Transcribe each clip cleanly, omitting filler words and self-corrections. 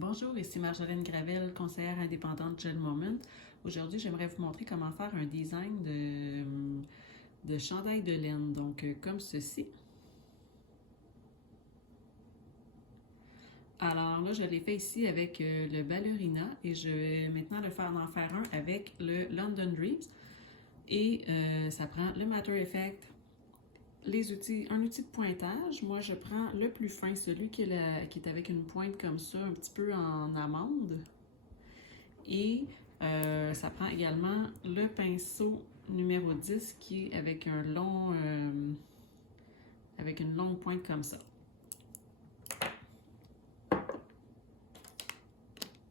Bonjour, ici Marjolaine Gravel, conseillère indépendante Gel Moment. Aujourd'hui, j'aimerais vous montrer comment faire un design de chandail de laine, donc comme ceci. Alors là, je l'ai fait ici avec le ballerina et je vais maintenant en faire un avec le London Dreams. Et ça prend le Matter Effect, les outils, un outil de pointage. Moi, je prends le plus fin, celui qui est avec une pointe comme ça, un petit peu en amande. Et ça prend également le pinceau numéro 10 qui est avec avec une longue pointe comme ça.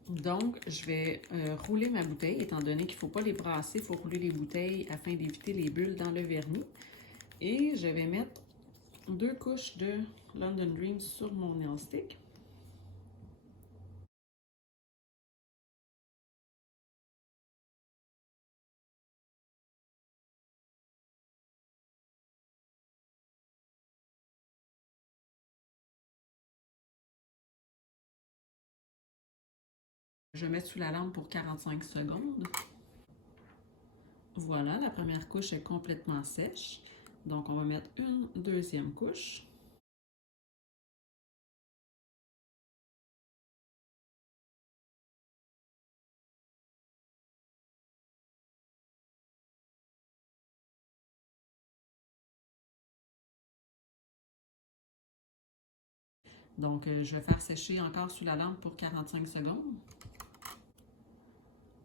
Donc, je vais rouler ma bouteille, étant donné qu'il ne faut pas les brasser, il faut rouler les bouteilles afin d'éviter les bulles dans le vernis. Et je vais mettre 2 couches de London Dreams sur mon nail stick. Je vais mettre sous la lampe pour 45 secondes. Voilà, la première couche est complètement sèche. Donc, on va mettre une deuxième couche. Donc, je vais faire sécher encore sous la lampe pour 45 secondes.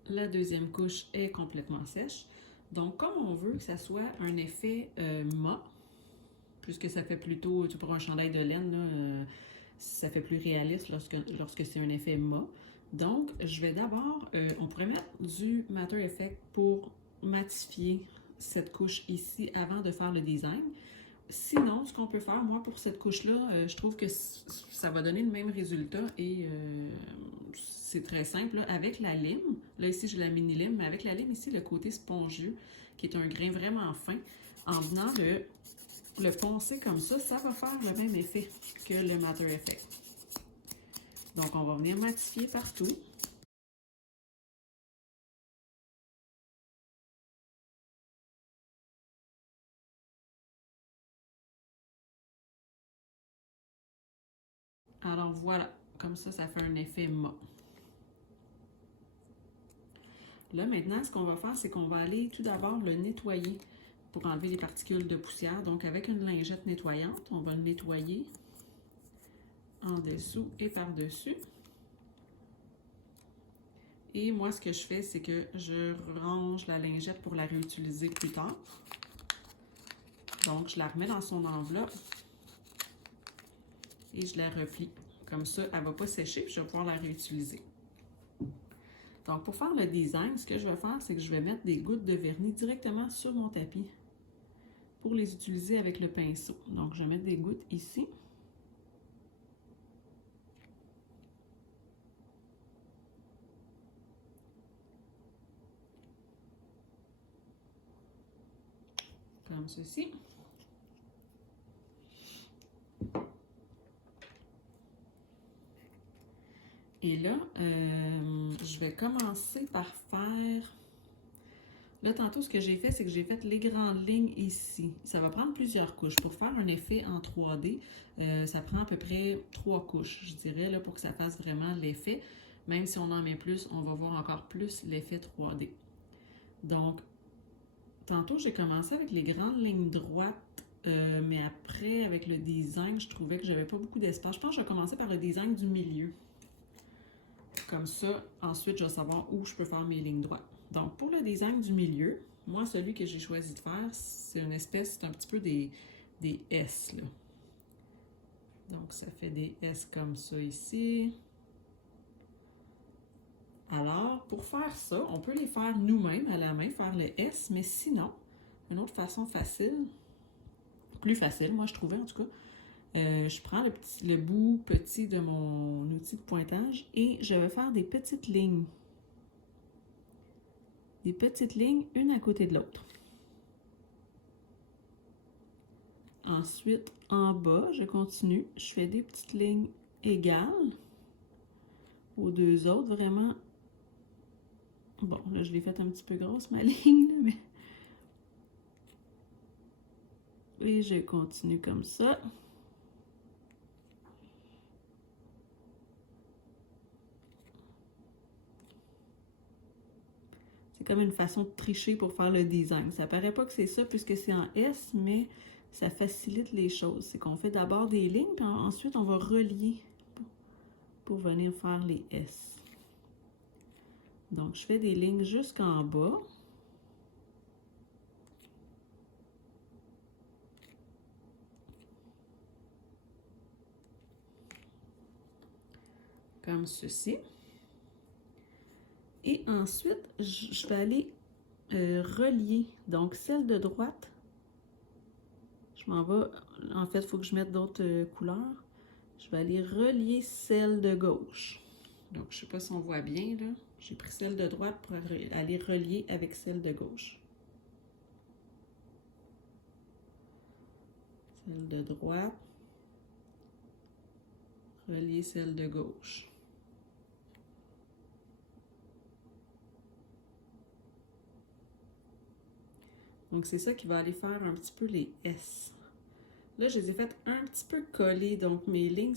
La deuxième couche est complètement sèche. Donc, comme on veut que ça soit un effet mat, puisque ça fait plutôt, pour un chandail de laine, là, ça fait plus réaliste lorsque c'est un effet mat. Donc, je vais d'abord, on pourrait mettre du Matter Effect pour matifier cette couche ici avant de faire le design. Sinon, ce qu'on peut faire, moi, pour cette couche-là, je trouve que ça va donner le même résultat et c'est très simple. Là, avec la lime, là ici j'ai la mini lime, mais avec la lime ici, le côté spongieux, qui est un grain vraiment fin, en venant le poncer comme ça va faire le même effet que le Matter Effect. Donc, on va venir matifier partout. Alors voilà, comme ça fait un effet mat. Là, maintenant, ce qu'on va faire, c'est qu'on va aller tout d'abord le nettoyer pour enlever les particules de poussière. Donc, avec une lingette nettoyante, on va le nettoyer en dessous et par-dessus. Et moi, ce que je fais, c'est que je range la lingette pour la réutiliser plus tard. Donc, je la remets dans son enveloppe et je la replie. Comme ça, elle ne va pas sécher, puis je vais pouvoir la réutiliser. Donc, pour faire le design, ce que je vais faire, c'est que je vais mettre des gouttes de vernis directement sur mon tapis pour les utiliser avec le pinceau. Donc, je vais mettre des gouttes ici. Comme ceci. Et là, je vais commencer par faire... Là, tantôt, ce que j'ai fait, c'est que j'ai fait les grandes lignes ici. Ça va prendre plusieurs couches. Pour faire un effet en 3D, ça prend à peu près 3 couches, je dirais, là, pour que ça fasse vraiment l'effet. Même si on en met plus, on va voir encore plus l'effet 3D. Donc, tantôt, j'ai commencé avec les grandes lignes droites, mais après, avec le design, je trouvais que j'avais pas beaucoup d'espace. Je pense que je vais commencer par le design du milieu. Comme ça, ensuite, je vais savoir où je peux faire mes lignes droites. Donc, pour le design du milieu, moi, celui que j'ai choisi de faire, c'est une espèce, c'est un petit peu des S, là. Donc, ça fait des S comme ça ici. Alors, pour faire ça, on peut les faire nous-mêmes à la main, faire le S, mais sinon, une autre façon facile, plus facile, moi je trouvais en tout cas, je prends le bout petit de mon outil de pointage et je vais faire des petites lignes. Des petites lignes, une à côté de l'autre. Ensuite, en bas, je continue. Je fais des petites lignes égales aux deux autres, vraiment. Bon, là, je l'ai fait un petit peu grosse, ma ligne, là, mais... Et je continue comme ça. C'est comme une façon de tricher pour faire le design. Ça paraît pas que c'est ça puisque c'est en S, mais ça facilite les choses. C'est qu'on fait d'abord des lignes, puis ensuite on va relier pour venir faire les S. Donc, je fais des lignes jusqu'en bas. Comme ceci. Et ensuite, je vais aller relier. Donc, celle de droite, je m'en vais. En fait, il faut que je mette d'autres couleurs. Je vais aller relier celle de gauche. Donc, je ne sais pas si on voit bien, là. J'ai pris celle de droite pour aller relier avec celle de gauche. Celle de droite, relier celle de gauche. Donc, c'est ça qui va aller faire un petit peu les S. Là, je les ai faites un petit peu collées, donc mes lignes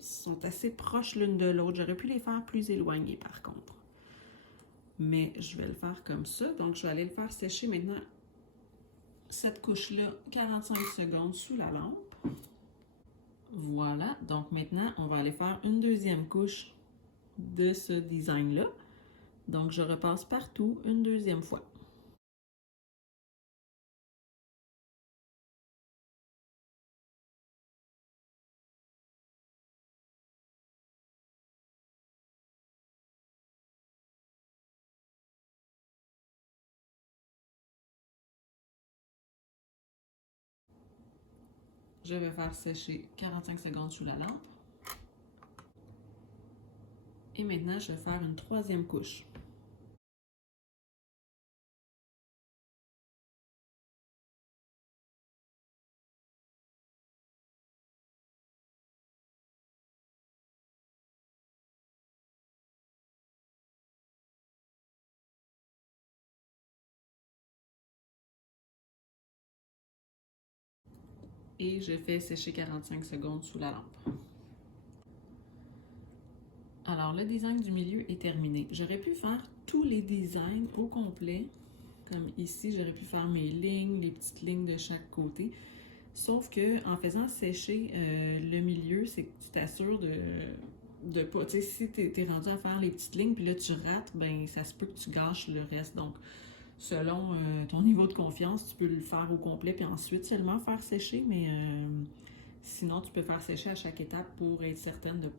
sont assez proches l'une de l'autre. J'aurais pu les faire plus éloignées, par contre. Mais je vais le faire comme ça. Donc, je vais aller le faire sécher maintenant, cette couche-là, 45 secondes sous la lampe. Voilà. Donc, maintenant, on va aller faire une deuxième couche de ce design-là. Donc, je repasse partout une deuxième fois. Je vais faire sécher 45 secondes sous la lampe. Et maintenant, je vais faire une troisième couche. Et je fais sécher 45 secondes sous la lampe. Alors, le design du milieu est terminé. J'aurais pu faire tous les designs au complet. Comme ici, j'aurais pu faire mes lignes, les petites lignes de chaque côté. Sauf que en faisant sécher le milieu, c'est que tu t'assures de pas. Tu sais, si t'es rendu à faire les petites lignes, puis là tu rates, ben ça se peut que tu gâches le reste. Donc, selon ton niveau de confiance, tu peux le faire au complet, puis ensuite seulement faire sécher, mais sinon, tu peux faire sécher à chaque étape pour être certaine de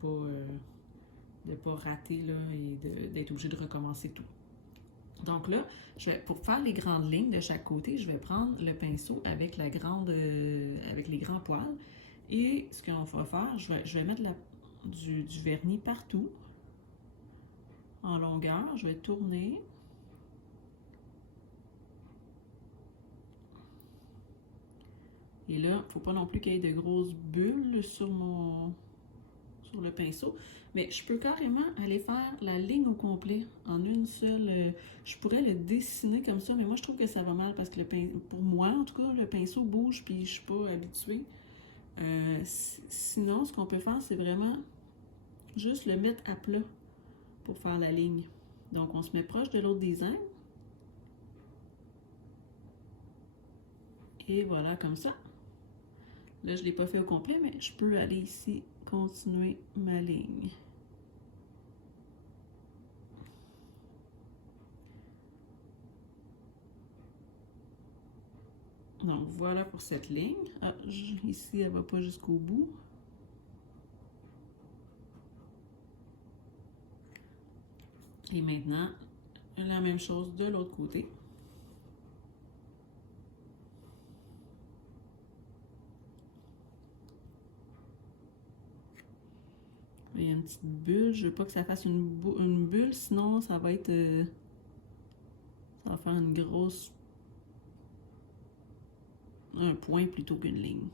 ne pas rater là, et d'être obligé de recommencer tout. Donc là, pour faire les grandes lignes de chaque côté, je vais prendre le pinceau avec avec les grands poils. Et ce qu'on va faire, je vais mettre du vernis partout, en longueur. Je vais tourner. Et là, il ne faut pas non plus qu'il y ait de grosses bulles sur le pinceau. Mais je peux carrément aller faire la ligne au complet en une seule. Je pourrais le dessiner comme ça, mais moi je trouve que ça va mal parce que pour moi, en tout cas, le pinceau bouge puis je ne suis pas habituée. Sinon, ce qu'on peut faire, c'est vraiment juste le mettre à plat pour faire la ligne. Donc, on se met proche de l'autre design. Et voilà, comme ça. Là, je ne l'ai pas fait au complet, mais je peux aller ici, continuer ma ligne. Donc, voilà pour cette ligne. Ah, ici, elle ne va pas jusqu'au bout. Et maintenant, la même chose de l'autre côté. Il y a une petite bulle. Je ne veux pas que ça fasse une bulle, sinon ça va être... ça va faire une grosse... un point plutôt qu'une ligne.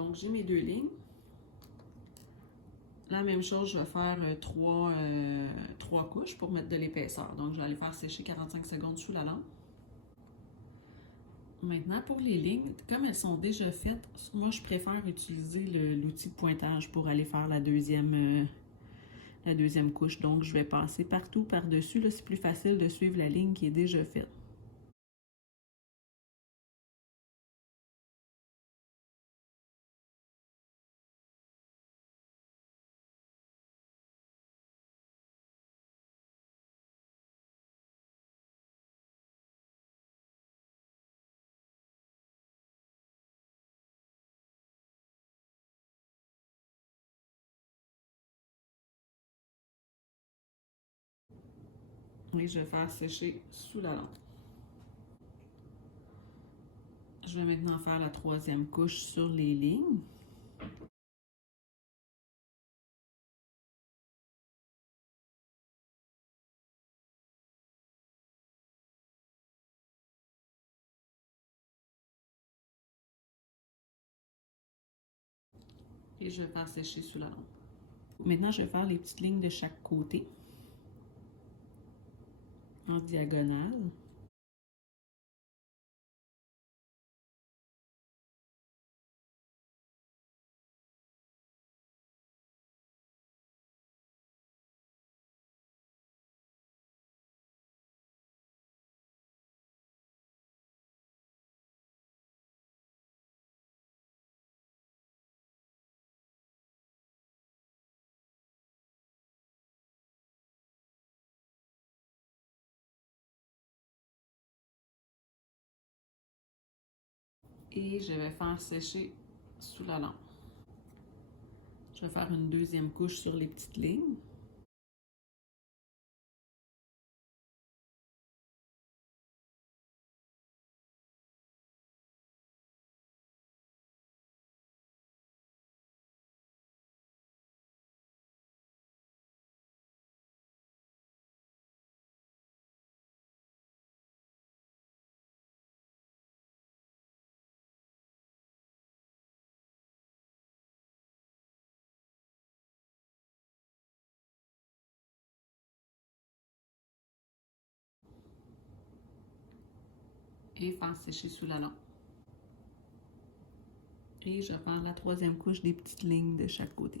Donc, j'ai mes 2 lignes. La même chose, je vais faire 3 couches pour mettre de l'épaisseur. Donc, je vais aller faire sécher 45 secondes sous la lampe. Maintenant, pour les lignes, comme elles sont déjà faites, moi, je préfère utiliser l'outil de pointage pour aller faire la deuxième couche. Donc, je vais passer partout par-dessus. Là, c'est plus facile de suivre la ligne qui est déjà faite. Et je vais faire sécher sous la lampe. Je vais maintenant faire la 3e couche sur les lignes. Et je vais faire sécher sous la lampe. Maintenant, je vais faire les petites lignes de chaque côté en diagonale. Et je vais faire sécher sous la lampe. Je vais faire une 2e couche sur les petites lignes. Et faire sécher sous la lampe. Et je vais faire la 3e couche des petites lignes de chaque côté.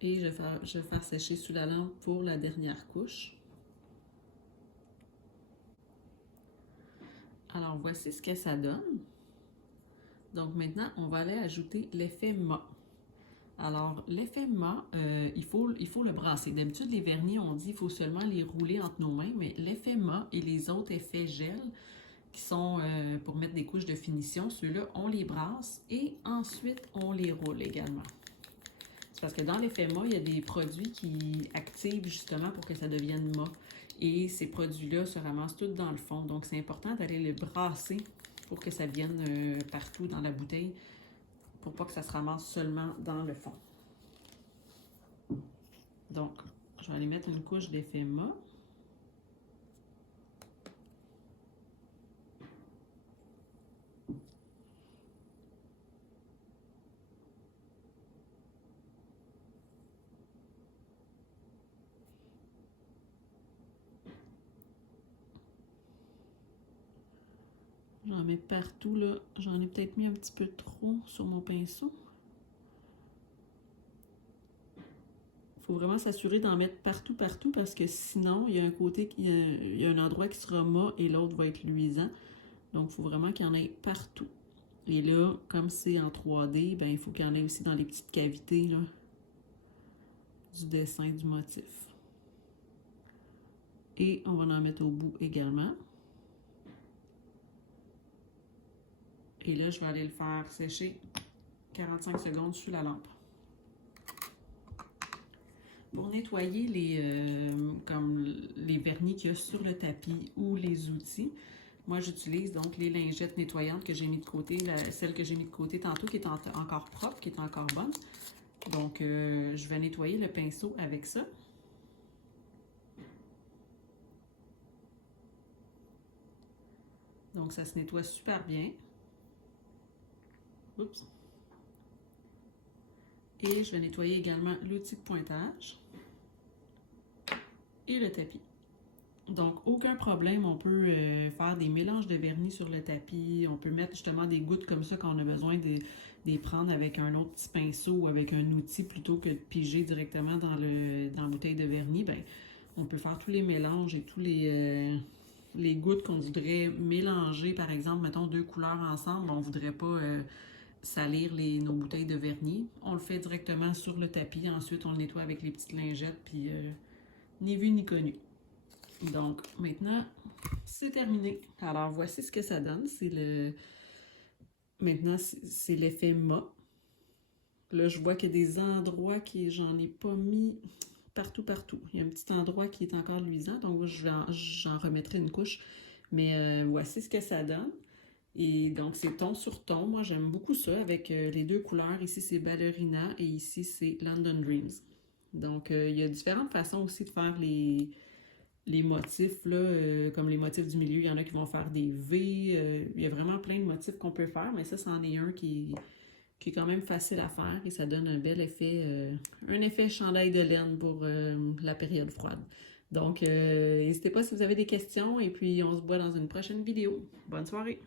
Et je vais faire sécher sous la lampe pour la dernière couche. Alors, voici ce que ça donne. Donc, maintenant, on va aller ajouter l'effet mât. Alors, l'effet mât, il faut le brasser. D'habitude, les vernis, on dit qu'il faut seulement les rouler entre nos mains, mais l'effet mât et les autres effets gel, qui sont pour mettre des couches de finition, ceux-là, on les brasse et ensuite, on les roule également. C'est parce que dans l'effet mât, il y a des produits qui activent justement pour que ça devienne mât. Et ces produits-là se ramassent tous dans le fond. Donc, c'est important d'aller le brasser pour que ça vienne partout dans la bouteille, pour pas que ça se ramasse seulement dans le fond. Donc, je vais aller mettre une couche d'effet mât. J'en mets partout, là. J'en ai peut-être mis un petit peu trop sur mon pinceau. Il faut vraiment s'assurer d'en mettre partout, parce que sinon, il y a un côté, il y a un endroit qui sera mat et l'autre va être luisant. Donc, il faut vraiment qu'il y en ait partout. Et là, comme c'est en 3D, ben, il faut qu'il y en ait aussi dans les petites cavités, là. du dessin du motif. Et on va en mettre au bout également. Et là, je vais aller le faire sécher 45 secondes sur la lampe. Pour nettoyer comme les vernis qu'il y a sur le tapis ou les outils, moi j'utilise donc les lingettes nettoyantes que j'ai mis de côté, celle que j'ai mis de côté tantôt qui est encore propre, qui est encore bonne. Donc je vais nettoyer le pinceau avec ça. Donc ça se nettoie super bien. Oups. Et je vais nettoyer également l'outil de pointage et le tapis. Donc, aucun problème, on peut faire des mélanges de vernis sur le tapis. On peut mettre justement des gouttes comme ça quand on a besoin de les prendre avec un autre petit pinceau ou avec un outil plutôt que de piger directement dans la bouteille de vernis. Ben, on peut faire tous les mélanges et tous les gouttes qu'on voudrait mélanger. Par exemple, mettons 2 couleurs ensemble, on ne voudrait pas salir nos bouteilles de vernis. On le fait directement sur le tapis. Ensuite, on le nettoie avec les petites lingettes, puis ni vu ni connu. Donc, maintenant, c'est terminé. Alors, voici ce que ça donne. Maintenant, c'est l'effet mat. Là, je vois qu'il y a des endroits que j'en ai pas mis partout. Il y a un petit endroit qui est encore luisant, donc j'en remettrai une couche. Mais voici ce que ça donne. Et donc, c'est ton sur ton. Moi, j'aime beaucoup ça avec les 2 couleurs. Ici, c'est Ballerina et ici, c'est London Dreams. Donc, il y a différentes façons aussi de faire les motifs, là, comme les motifs du milieu. Il y en a qui vont faire des V. Il y a vraiment plein de motifs qu'on peut faire, mais ça, c'en est un qui est quand même facile à faire et ça donne un bel effet, un effet chandail de laine pour la période froide. Donc, n'hésitez pas si vous avez des questions et puis on se voit dans une prochaine vidéo. Bonne soirée!